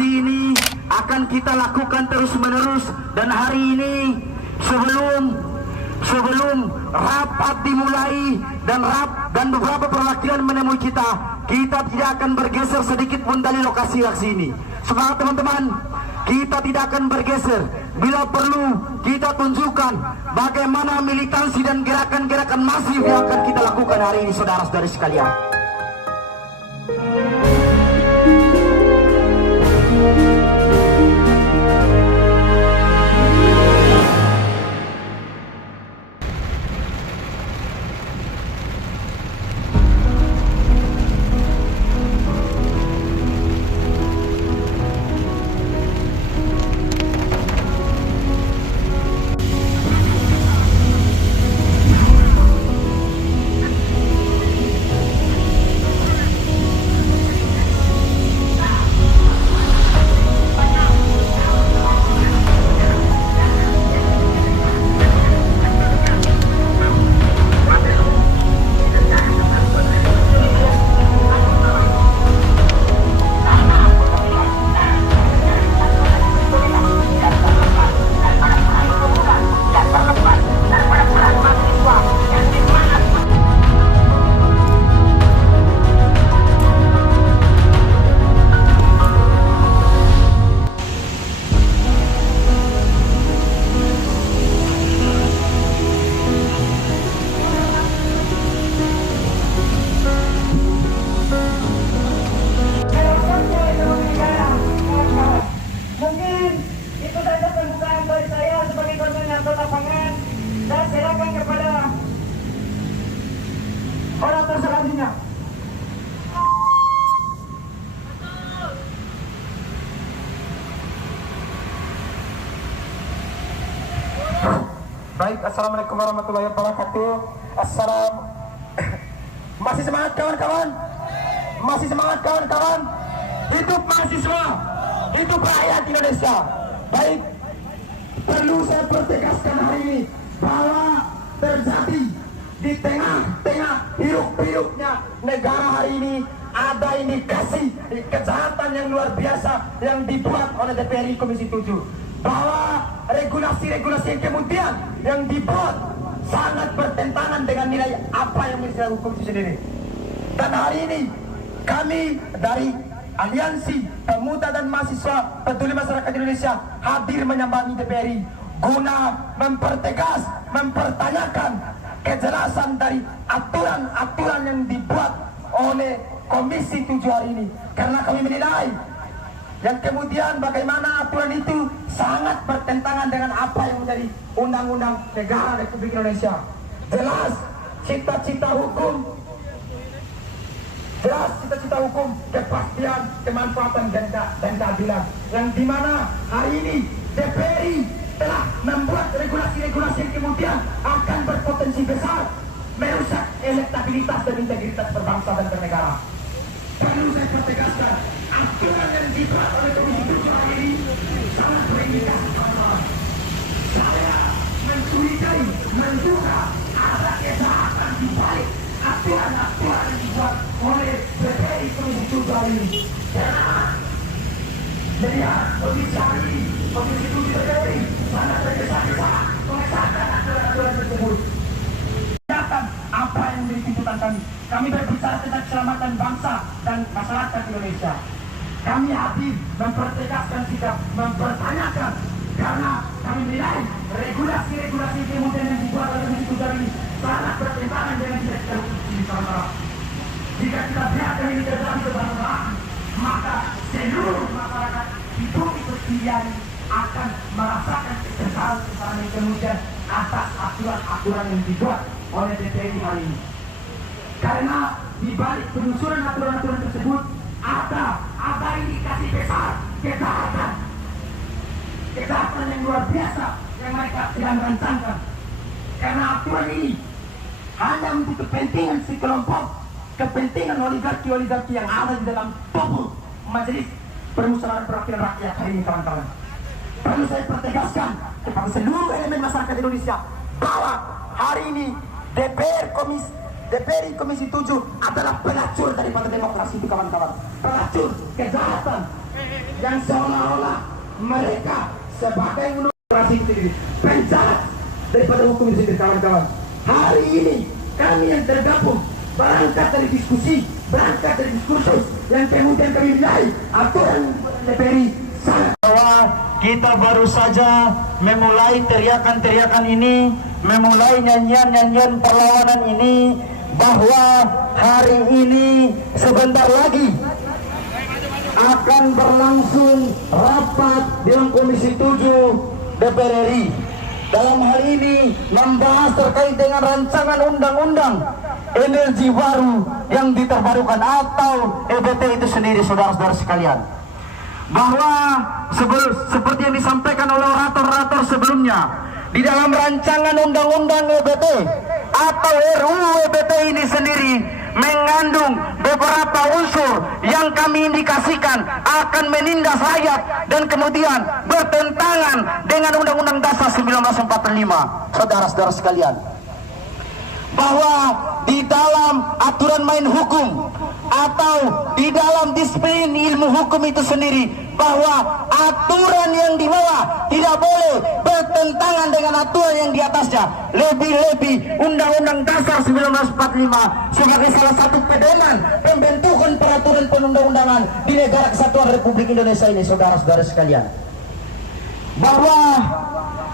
aksi ini akan kita lakukan terus-menerus, dan hari ini sebelum rapat dimulai dan beberapa perwakilan menemui kita tidak akan bergeser sedikit pun dari lokasi aksi ini. Semangat teman-teman, kita tidak akan bergeser. Bila perlu kita tunjukkan bagaimana militansi dan gerakan-gerakan masif yang akan kita lakukan hari ini, saudara-saudari sekalian. Baik, assalamualaikum warahmatullahi wabarakatuh. Masih semangat kawan-kawan? Masih semangat kawan-kawan? Hidup mahasiswa, hidup rakyat Indonesia. Baik, perlu saya pertegaskan hari ini bahwa terjadi di tengah-tengah hiruk-pikuknya negara hari ini ada indikasi kejahatan yang luar biasa yang dibuat oleh DPR Komisi 7. Bahwa regulasi-regulasi yang kemudian yang dibuat sangat bertentangan dengan nilai apa yang menjadi hukum itu sendiri. Dan hari ini kami dari Aliansi Pemuda dan Mahasiswa Peduli Masyarakat Indonesia hadir menyambangi DPR guna mempertegas, mempertanyakan kejelasan dari aturan-aturan yang dibuat oleh Komisi 7 hari ini. Karena kami menilai yang kemudian bagaimana aturan itu sangat bertentangan dengan apa yang menjadi undang-undang negara Republik Indonesia. Jelas cita-cita hukum, kepastian, kemanfaatan dan keadilan, yang dimana hari ini DPR telah membuat regulasi-regulasi yang kemudian akan berpotensi besar merusak elektabilitas dan integritas berbangsa dan bernegara. Perlu saya pertegaskan, aturan yang dibuat oleh Komisi 7 hari ini sangat berindikasi kawan-kawan. Saya mencurigai, menduga ada kejahatan di balik aturan-aturan yang dibuat oleh DPR Komisi 7 hari ini. Karena melihat kondisi hari ini, Komisi 7 DPR sangat tergesa-gesa mengesahkan aturan-aturan tersebut. Apa yang menjadi tuntutan kami? Kami berbicara tentang keselamatan bangsa dan masyarakat Indonesia. Kami hadir mempertegaskan sikap, mempertanyakan, karena kami menilai regulasi-regulasi kemudian yang dibuat oleh Komisi 7 ini sangat bertentangan dengan nilai hukum di sana. Jika kita biarkan ini terjadi kebersamaan, maka seluruh masyarakat di bumi pertiwi akan merasakan kesalahan yang kemudian atas aturan-aturan yang dibuat oleh DPR hari ini. Karena di balik penelusuran aturan-aturan tersebut ada indikasi besar kejahatan yang luar biasa yang mereka sedang rancangkan. Karena aturan ini hanya untuk kepentingan sekelompok, kepentingan oligarki yang ada di dalam tubuh Majelis Permusyawaratan Perwakilan Rakyat hari ini, kawan-kawan. Perlu saya pertegaskan kepada seluruh elemen masyarakat Indonesia bahwa hari ini DPR Komisi 7 adalah pelacur daripada demokrasi itu, kawan-kawan. Pelacur kejahatan yang seolah-olah mereka sebagai menurut sendiri penjahat daripada hukum itu sendiri, kawan-kawan. Hari ini kami yang tergabung berangkat dari diskusi, berangkat dari diskursus yang kemudian kami nilai aturan DPRI bahwa kita baru saja memulai teriakan-teriakan ini, memulai nyanyian-nyanyian perlawanan ini, bahwa hari ini sebentar lagi akan berlangsung rapat dalam Komisi 7 DPR RI. Dalam hal ini membahas terkait dengan rancangan undang-undang energi baru yang diterbarukan atau EBT itu sendiri, saudara-saudara sekalian. Bahwa seperti yang disampaikan oleh orator-orator sebelumnya, di dalam rancangan undang-undang EBT atau RUU EBT ini sendiri mengandung beberapa unsur yang kami indikasikan akan menindas rakyat dan kemudian bertentangan dengan Undang-Undang Dasar 1945, saudara-saudara sekalian. Bahwa di dalam aturan main hukum atau di dalam disiplin ilmu hukum itu sendiri, bahwa aturan yang di bawah tidak boleh bertentangan dengan aturan yang di atasnya. Lebih-lebih Undang-Undang Dasar 1945 sebagai salah satu pedoman pembentukan peraturan perundang-undangan di negara kesatuan Republik Indonesia ini, saudara-saudara sekalian. Bahwa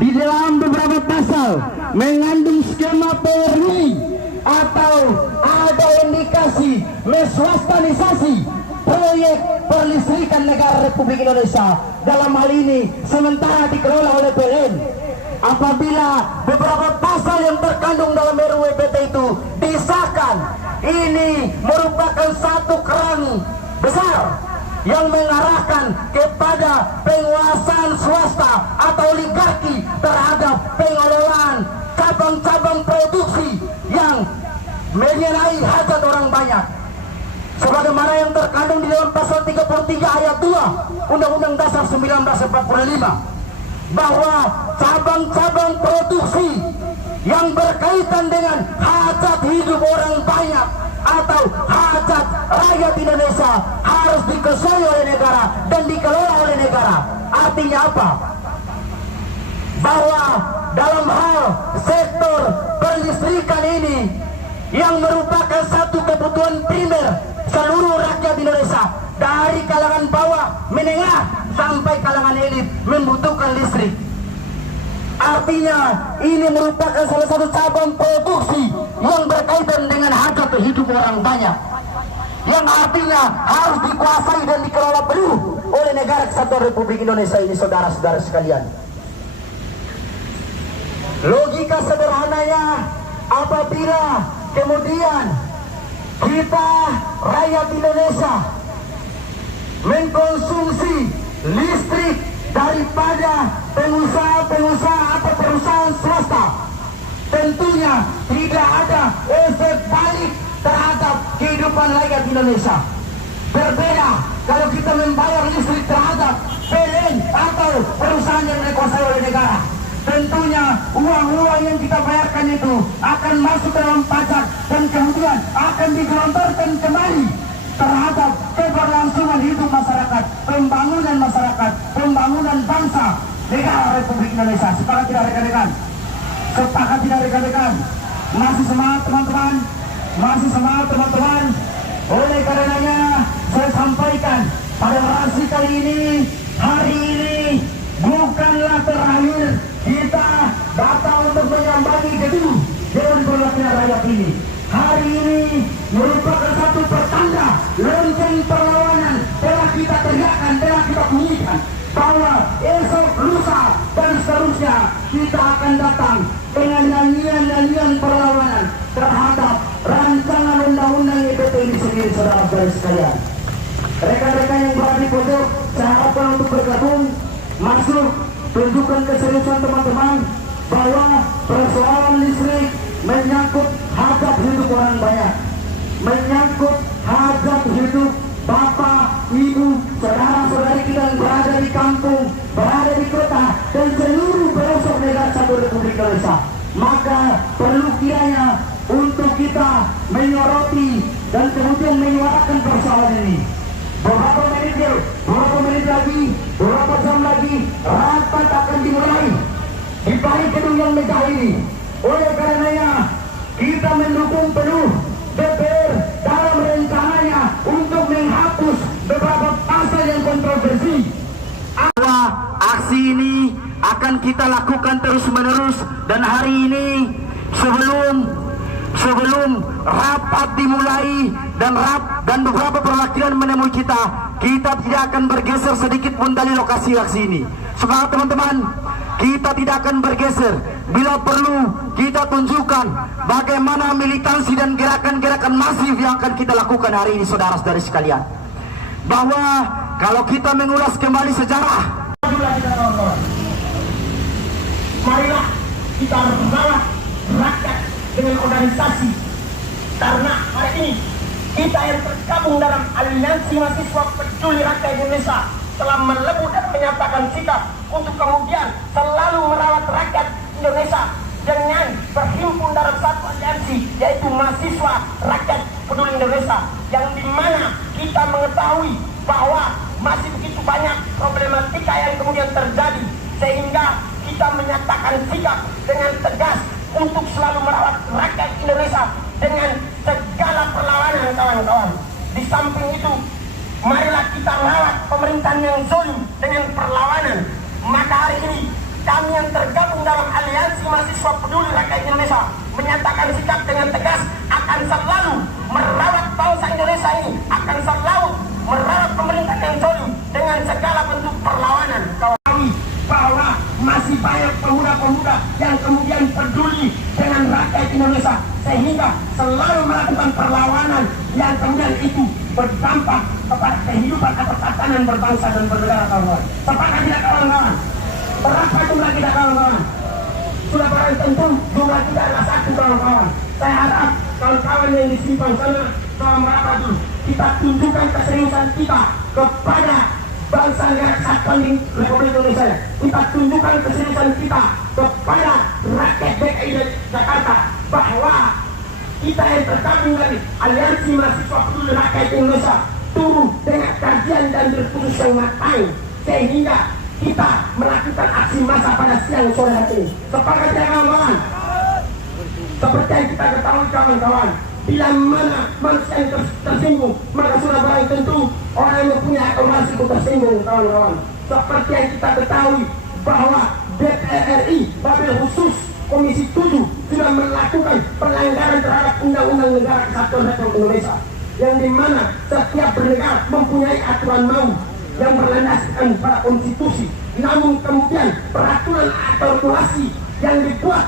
di dalam beberapa pasal mengandung skema PRI atau ada indikasi meswastanisasi proyek perlistrikan negara Republik Indonesia. Dalam hal ini sementara dikelola oleh PLN. Apabila beberapa pasal yang terkandung dalam RUU EBT itu disahkan, ini merupakan satu kerang besar yang mengarahkan kepada penguasaan swasta atau oligarki terhadap pengelolaan cabang-cabang produksi yang menyenai hajat orang banyak. Sebagaimana yang terkandung di dalam pasal 33 ayat 2 Undang-Undang Dasar 1945, bahwa cabang-cabang produksi yang berkaitan dengan hajat hidup orang banyak atau hajat rakyat Indonesia harus dikuasai oleh negara dan dikelola oleh negara. Artinya apa? Bahwa dalam hal sektor perlistrikan ini yang merupakan satu kebutuhan primer seluruh rakyat Indonesia, dari kalangan bawah, menengah sampai kalangan elit membutuhkan listrik. Artinya ini merupakan salah satu cabang produksi yang berkaitan dengan hajat hidup orang banyak, yang artinya harus dikuasai dan dikelola penuh oleh negara kesatuan Republik Indonesia ini, saudara-saudara sekalian. Logika sederhananya, apabila kemudian kita rakyat Indonesia mengkonsumsi listrik daripada pengusaha-pengusaha atau perusahaan swasta, tentunya tidak ada efek balik terhadap kehidupan rakyat Indonesia. Berbeda kalau kita membayar listrik terhadap PLN atau perusahaan yang dikuasai oleh negara. Tentunya uang-uang yang kita bayarkan itu akan masuk dalam pajak dan kemudian akan digelontorkan kembali terhadap keberlangsungan hidup masyarakat, pembangunan masyarakat, pembangunan bangsa negara Republik Indonesia. Sepakat tidak rekan-rekan? Sepakat tidak rekan-rekan? Masih semangat teman-teman? Masih semangat teman-teman? Oleh karenanya saya sampaikan pada orasi kali ini, hari ini bukanlah terakhir kita datang untuk menyambangi gedung Dewan Perwakilan Rakyat ini. Hari ini merupakan satu pertanda lonceng perlawanan telah kita teriakkan, telah kita bunyikan, bahwa esok, lusa, dan seterusnya kita akan datang dengan nyanyian-nyanyian perlawanan terhadap rancangan undang-undang EBT ini sendiri, saudara-saudara sekalian. Rekan-rekan yang berada di pojok, saya harapkan untuk bergabung, masuk, tunjukkan keseriusan teman-teman bahwa persoalan listrik menyangkut hajat hidup orang banyak, menyangkut hajat hidup bapak, ibu, saudara-saudari kita yang berada di kampung, berada di kota, dan seluruh pelosok negara Kesatuan Republik Indonesia. Maka perlu kiranya untuk kita menyoroti dan kemudian menyuarakan persoalan ini. Beberapa menit terakhir, beberapa menit lagi, beberapa jam lagi, rapat akan dimulai di balik gedung yang megah ini. Oleh karenanya, kita mendukung penuh DPR dalam rencananya untuk menghapus beberapa pasal yang kontroversi. Aksi ini akan kita lakukan terus-menerus, dan hari ini sebelum rapat dimulai dan beberapa perwakilan menemui kita tidak akan bergeser sedikit pun dari lokasi aksi ini. Semangat teman-teman, kita tidak akan bergeser. Bila perlu kita tunjukkan bagaimana militansi dan gerakan-gerakan masif yang akan kita lakukan hari ini, saudara-saudari sekalian. Bahwa kalau kita mengulas kembali sejarah, marilah kita membawa rakyat dengan organisasi, karena hari ini kita yang tergabung dalam Aliansi Mahasiswa Peduli Rakyat Indonesia telah melebur dan menyatakan sikap untuk kemudian selalu merawat rakyat Indonesia dengan berhimpun dalam satu aliansi, yaitu Mahasiswa Rakyat Peduli Indonesia, yang dimana kita mengetahui bahwa masih begitu banyak problematika yang kemudian terjadi, sehingga kita menyatakan sikap dengan tegas untuk selalu merawat rakyat Indonesia dengan segala perlawanan, kawan-kawan. Di samping itu, marilah kita merawat pemerintahan yang zalim dengan perlawanan. Maka hari ini kami yang tergabung dalam Aliansi Mahasiswa Peduli Rakyat Indonesia menyatakan sikap dengan tegas akan selalu merawat bangsa Indonesia ini, akan selalu merawat pemerintahan yang zalim dengan segala bentuk perlawanan. Kami bahwa masih banyak pemuda-pemuda yang kemudian peduli dengan rakyat Indonesia, sehingga selalu melakukan perlawanan yang kemudian itu berdampak kepada kehidupan atau tatanan berbangsa dan bernegara, kawan-kawan. Sepakat tidak, kawan-kawan? Berapa jumlah kita, kawan-kawan? Sudah barang tentu jumlah kita adalah satu, kawan-kawan. Saya harap kawan-kawan yang di simpang sana selama rapat dulu, kita tunjukkan keseriusan kita kepada bangsa negara kesatuan Republik Indonesia. Kita tunjukkan keseriusan kita kepada rakyat DKI Jakarta bahwa kita yang tergabung dari Aliansi Mahasiswa Peduli Rakyat Indonesia turun dengan kajian dan diskusi yang matang, sehingga kita melakukan aksi massa pada siang sore hari ini. Sepakat ya, kawan-kawan? Seperti yang kita ketahui, kawan-kawan, bila mana manusia yang tersinggung, maka sudah barang tentu orang yang mempunyai akomodasi itu tersinggung, kawan-kawan. Seperti yang kita ketahui bahwa DPR RI, wabil khusus Komisi 7 sudah melakukan pelanggaran terhadap Undang-Undang Negara Kesatuan Republik Indonesia, yang dimana setiap bernegara mempunyai aturan main yang berlandaskan pada konstitusi. Namun kemudian peraturan atau regulasi yang dibuat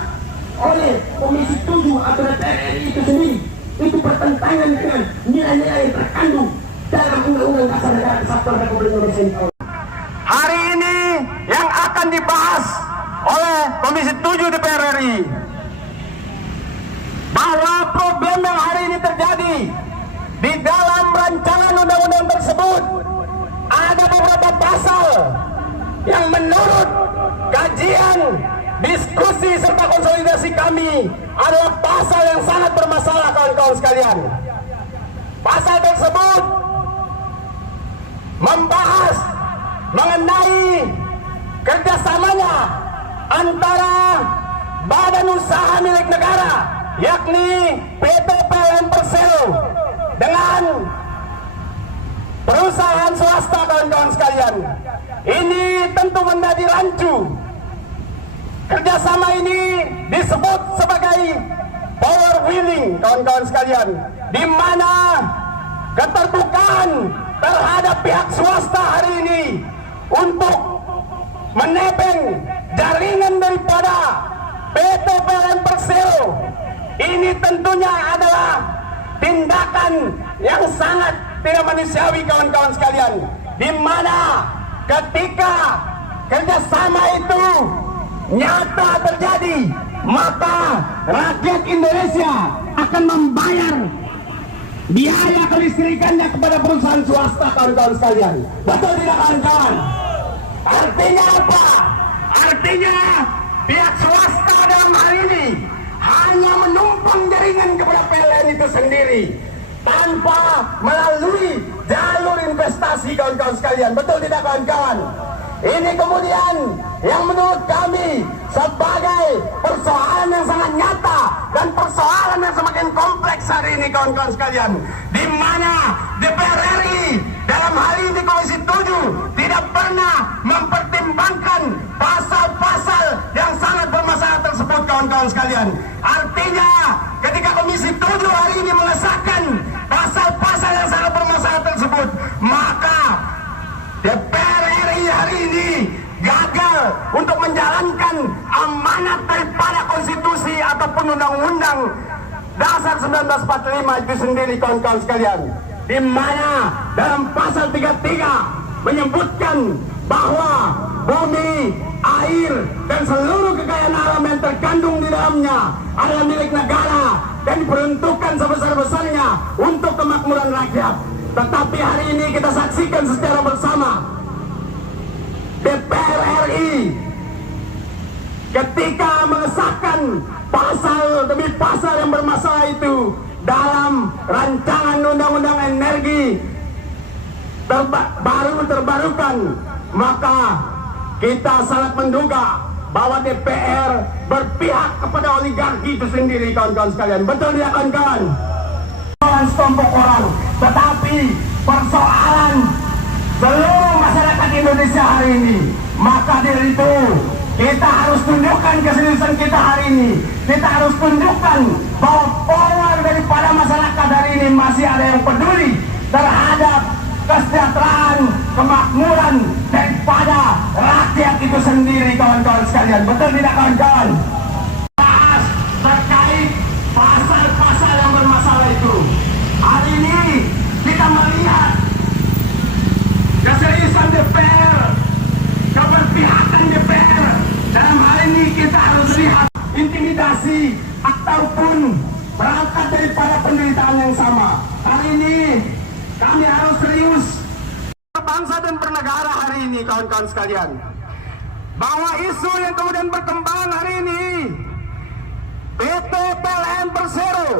oleh Komisi 7 atau DPR RI itu sendiri itu bertentangan dengan nilai-nilai yang terkandung dalam Undang-Undang Dasar Negara Kesatuan Republik Indonesia. hari ini yang akan dibahas oleh Komisi 7 DPR RI, bahwa problem yang hari ini terjadi di dalam rancangan undang-undang tersebut ada beberapa pasal yang menurut kajian, diskusi serta konsolidasi kami adalah pasal yang sangat bermasalah, kawan-kawan sekalian. Pasal tersebut membahas mengenai kerjasamanya antara badan usaha milik negara, yakni PT PLN Persero, dengan perusahaan swasta, kawan-kawan sekalian. Ini tentu menjadi rancu. Kerjasama ini disebut sebagai power winning, kawan-kawan sekalian, di mana keterbukaan terhadap pihak swasta hari ini untuk menebeng jaringan daripada PT PLN Persero ini tentunya adalah tindakan yang sangat tidak manusiawi, kawan-kawan sekalian, di mana ketika kerjasama itu nyata terjadi, maka rakyat Indonesia akan membayar biaya kelistrikannya kepada perusahaan swasta, kawan-kawan sekalian. Betul tidak, kawan-kawan? Artinya apa? Artinya pihak swasta dalam hal ini hanya menumpang jaringan kepada PLN itu sendiri tanpa melalui jalur investasi kawan-kawan sekalian. Betul tidak kawan-kawan? Ini kemudian yang menurut kami sebagai persoalan yang sangat nyata dan persoalan yang semakin kompleks hari ini kawan-kawan sekalian, di mana DPR RI dalam hal ini Komisi 7 tidak pernah mempertimbangkan pasal-pasal yang sangat bermasalah tersebut kawan-kawan sekalian. Artinya ketika Komisi 7 hari ini mengesahkan pasal-pasal yang sangat bermasalah tersebut, maka DPR RI hari ini gagal untuk menjalankan amanat daripada konstitusi ataupun undang-undang dasar 1945 itu sendiri kawan-kawan sekalian, di mana dalam pasal 33 menyebutkan bahwa bumi, air, dan seluruh kekayaan alam yang terkandung di dalamnya adalah milik negara dan diperuntukkan sebesar-besarnya untuk kemakmuran rakyat. Tetapi hari ini kita saksikan secara bersama DPR RI ketika mengesahkan pasal demi pasal yang bermasalah itu dalam rancangan undang-undang energi terbarukan, maka kita sangat menduga bahwa DPR berpihak kepada oligarki itu sendiri kawan-kawan sekalian. Betul tidak kawan-kawan? Sekelompok orang, tetapi persoalan seluruh masyarakat Indonesia hari ini. Maka dari itu kita harus tunjukkan keseriusan kita hari ini. Kita harus tunjukkan bahwa power daripada masyarakat hari ini masih ada yang peduli terhadap kesejahteraan, kemakmuran daripada rakyat itu sendiri kawan-kawan sekalian. Betul tidak kawan-kawan? Bahas terkait pasal-pasal yang bermasalah itu. Hari ini kita melihat keseriusan DPR, keberpihakan DPR. Dalam hal ini kita harus lihat intimidasi ataupun berangkat daripada penderitaan yang sama. Hari ini kami harus serius bangsa dan bernegara hari ini kawan-kawan sekalian, bahwa isu yang kemudian berkembang hari ini, PT PLN Persero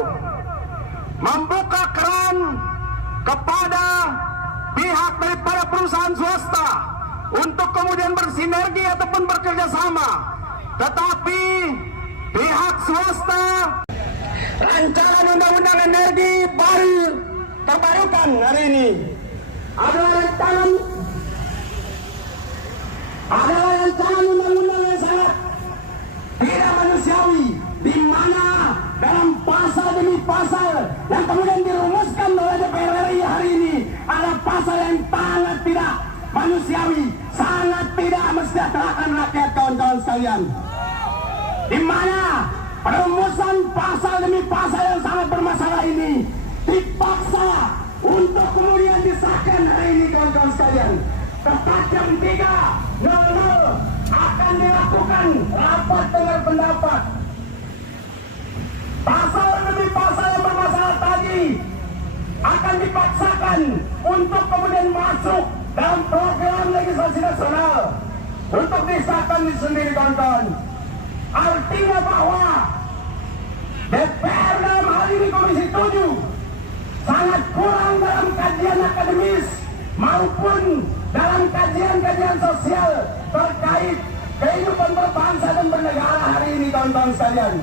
membuka keran kepada pihak daripada perusahaan swasta untuk kemudian bersinergi ataupun bekerja sama. Tetapi pihak swasta, rancangan undang-undang energi baru terbarukan hari ini adalah rancangan undang-undang yang sangat tidak manusiawi, di mana dalam pasal demi pasal yang kemudian dirumuskan oleh DPR RI hari ini adalah pasal yang sangat tidak manusiawi, sangat tidak mensejahterakan rakyat kawan-kawan sekalian, di mana perumusan pasal demi pasal yang sangat bermasalah ini dipaksa untuk kemudian disahkan hari ini kawan-kawan sekalian. Tepat jam 3.00 akan dilakukan rapat dengar pendapat. Pasal demi pasal yang bermasalah tadi akan dipaksakan untuk kemudian masuk dalam program legislasi nasional untuk disahkan di sendiri kawan-kawan. Artinya bahwa DPR dalam hal ini Komisi 7 sangat kurang dalam kajian akademis maupun dalam kajian-kajian sosial terkait kehidupan berbangsa dan bernegara hari ini kawan-kawan sekalian.